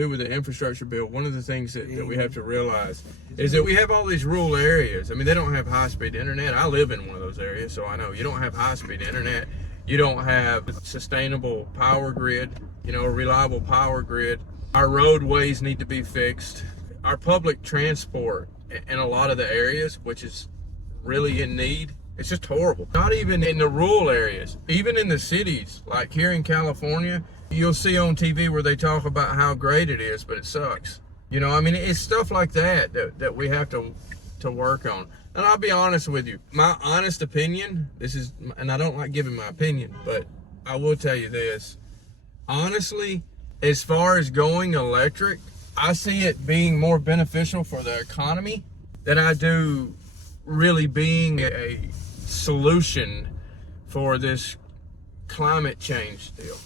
do with the infrastructure bill, one of the things that we have to realize is that we have all these rural areas. I mean, they don't have high-speed internet. I live in one of those areas, so I know you don't have high-speed internet. You don't have sustainable power grid, a reliable power grid. Our roadways need to be fixed. Our public transport in a lot of the areas, which is really in need, it's just horrible. Not even in the rural areas, even in the cities, like here in California, you'll see on TV where they talk about how great it is, but it sucks. It's stuff like that we have to work on. And I'll be honest with you, my honest opinion, and I don't like giving my opinion, but I will tell you this. Honestly, as far as going electric, I see it being more beneficial for the economy than I do really being a solution for this climate change deal.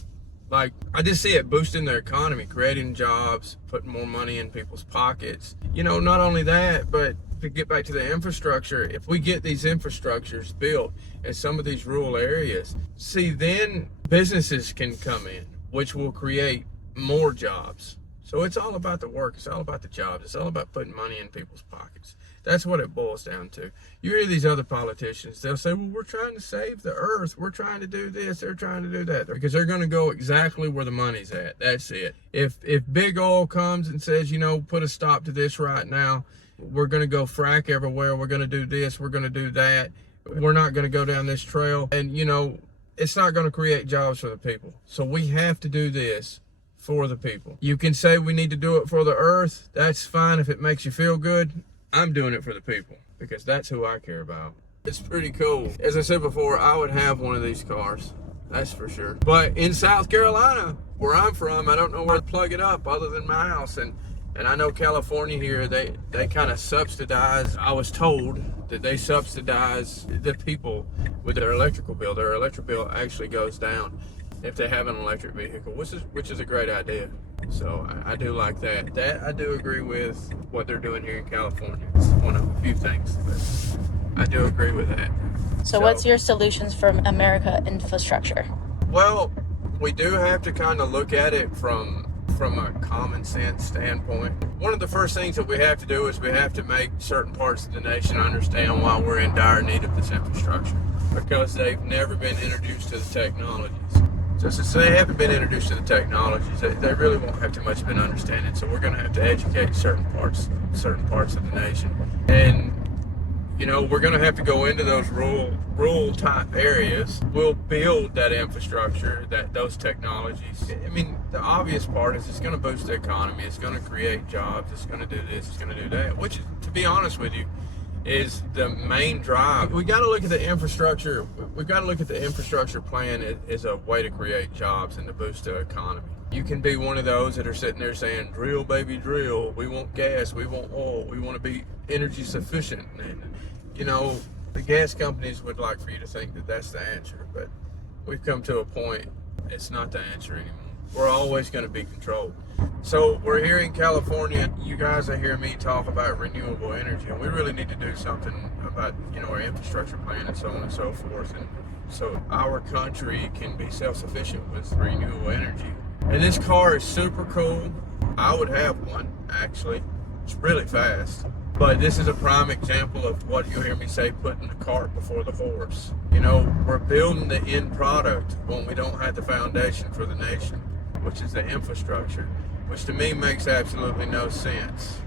Like, I just see it boosting the economy, creating jobs, putting more money in people's pockets. Not only that, but to get back to the infrastructure, if we get these infrastructures built in some of these rural areas, then businesses can come in, which will create more jobs. So it's all about the work. It's all about the jobs. It's all about putting money in people's pockets. That's what it boils down to. You hear these other politicians, they'll say, well, we're trying to save the earth. We're trying to do this. They're trying to do that. Because they're going to go exactly where the money's at. That's it. If big oil comes and says, put a stop to this right now, we're going to go frack everywhere. We're going to do this. We're going to do that. We're not going to go down this trail. And, it's not going to create jobs for the people. So we have to do this for the people. You can say we need to do it for the earth. That's fine if it makes you feel good. I'm doing it for the people because that's who I care about. It's pretty cool. As I said before, I would have one of these cars. That's for sure. But in South Carolina, where I'm from, I don't know where to plug it up other than my house. And I know California here, they kind of subsidize. I was told that they subsidize the people with their electrical bill. Their electric bill actually goes down if they have an electric vehicle, which is a great idea. So I do like that. That I do agree with what they're doing here in California. It's one of a few things, but I do agree with that. So what's your solutions for America infrastructure? Well, we do have to kind of look at it from a common sense standpoint. One of the first things that we have to do is we have to make certain parts of the nation understand why we're in dire need of this infrastructure, because they've never been introduced to the technologies. So since they haven't been introduced to the technologies, they really won't have too much of an understanding. So we're going to have to educate certain parts of the nation. And, we're going to have to go into those rural type areas. We'll build that infrastructure, those technologies. The obvious part is it's going to boost the economy. It's going to create jobs. It's going to do this. It's going to do that, which, to be honest with you, is the main drive. We got to look at the infrastructure. We've got to look at the infrastructure plan as a way to create jobs and to boost the economy. You can be one of those that are sitting there saying, drill, baby, drill. We want gas. We want oil. We want to be energy sufficient. And, the gas companies would like for you to think that that's the answer. But we've come to a point, it's not the answer anymore. We're always going to be controlled. So we're here in California. You guys are hearing me talk about renewable energy, and we really need to do something about, our infrastructure plan and so on and so forth. And so our country can be self-sufficient with renewable energy. And this car is super cool. I would have one, actually. It's really fast. But this is a prime example of what you'll hear me say, putting the cart before the horse. We're building the end product when we don't have the foundation for the nation, which is the infrastructure, which to me makes absolutely no sense.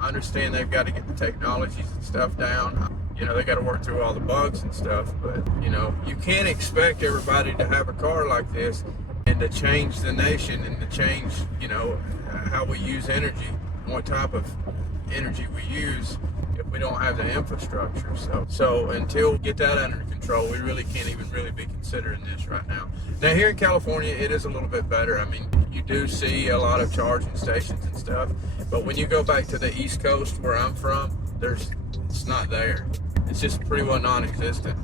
I understand they've got to get the technologies and stuff down. They got to work through all the bugs and stuff, but, you can't expect everybody to have a car like this and to change the nation and to change, how we use energy, what type of energy we use if we don't have the infrastructure. So until we get that under control, we really can't even really be considering this right now. Now here in California, it is a little bit better. You do see a lot of charging stations and stuff, but when you go back to the East Coast where I'm from, it's not there. It's just pretty well non-existent.